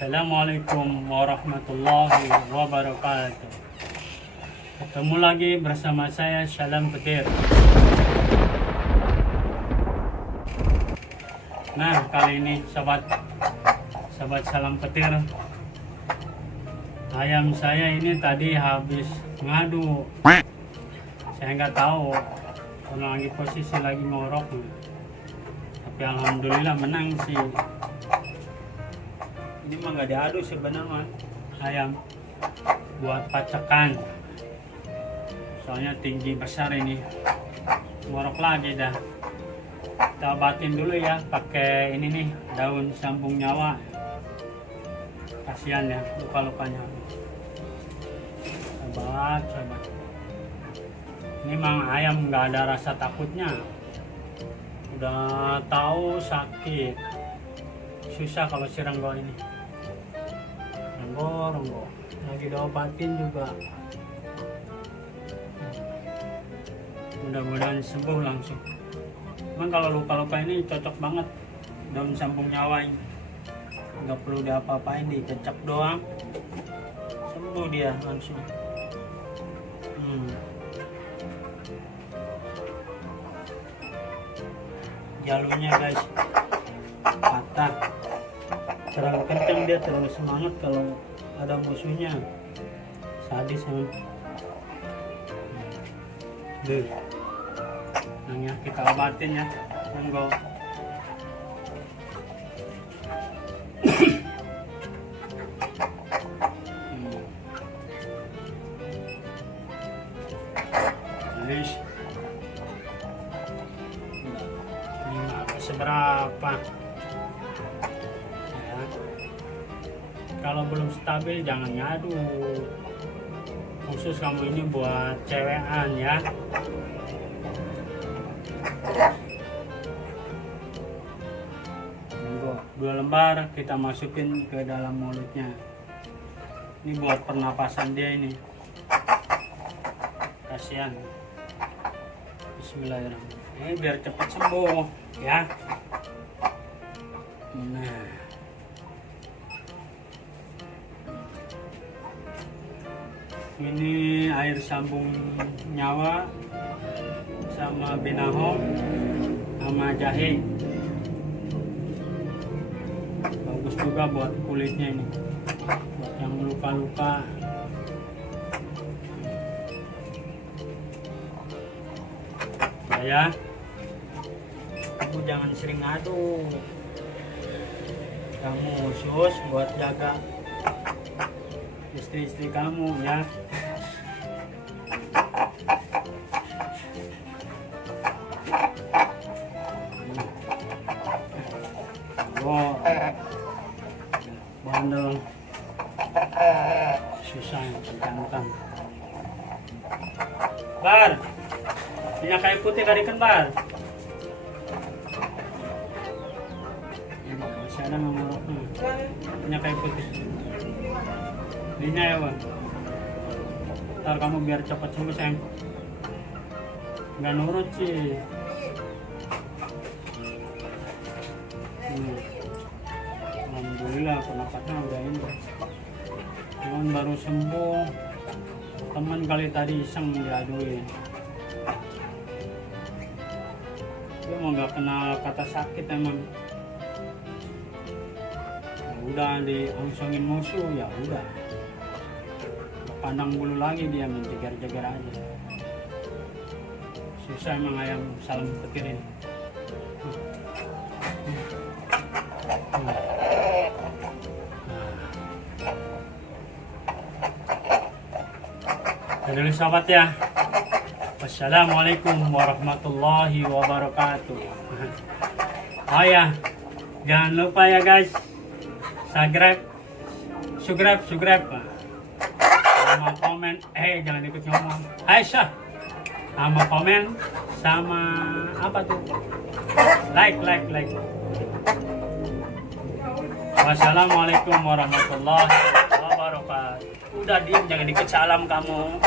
Assalamualaikum warahmatullahi wabarakatuh. Ketemu lagi bersama saya Salam Petir. Nah, kali ini sobat Salam Petir, ayam saya ini tadi habis ngadu. Saya nggak tahu karena lagi posisi lagi ngorok, tapi alhamdulillah menang sih. Ini mah nggak diadu sebenarnya ayam buat pacakan, soalnya tinggi besar ini. Ngorok lagi dah. Kita obatin dulu ya pakai ini nih, daun sambung nyawa. Kasihan ya luka-lukanya. Coba. Ini mang ayam nggak ada rasa takutnya. Udah tahu sakit. Susah kalau si Renggo ini. Renggo lagi diobatin juga. Mudah-mudahan sembuh langsung. Memang kalau luka-luka ini cocok banget daun sambung nyawa ini. Nggak perlu diapa-apain, dikecap doang sembuh dia langsung. Jalurnya guys patah, terlalu kencang dia, terlalu semangat kalau ada musuhnya, sadis emang. Nah, kita obatin ya Renggo. Guys, ini nggak seberapa ya. Kalau belum stabil jangan ngadu, khusus kamu ini buat cewekan ya. Dua lembar kita masukin ke dalam mulutnya. Ini buat pernapasan dia ini. Kasihan. Bismillahirrahmanirrahim. Ini biar cepat sembuh ya. Nah. Ini air sambung nyawa sama binahong sama jahe. Bagus juga buat kulitnya ini, buat yang luka-luka. Ya, kamu jangan sering ngadu. Kamu khusus buat jaga istri-istri kamu ya. Bandel susah kencang. Bar, minyak kayu putih karikan bar. Masih ada ngoroknya. Minyak kayu putih. Linya ya bang. Ntar kamu biar cepat sembuh sayang. Nggak nurut sih. Alhamdulillah penapasnya udah ini. Cuman baru sembuh. Teman kali tadi iseng diaduin. Dia mau nggak kenal kata sakit emang. Ya udah diangsungin musuh ya udah. Pandang bulu lagi dia main jeger-jeger aja. Susah emang ayam Salam Petir ini. Dulu sahabat ya. Wassalamualaikum warahmatullahi wabarakatuh. Oh ya, jangan lupa ya guys, subscribe, sama komen, jangan ikut ngomong, Aisyah, sama komen, sama apa tuh, like. Wassalamualaikum warahmatullahi wabarakatuh. Udah diem, jangan ikut salam kamu.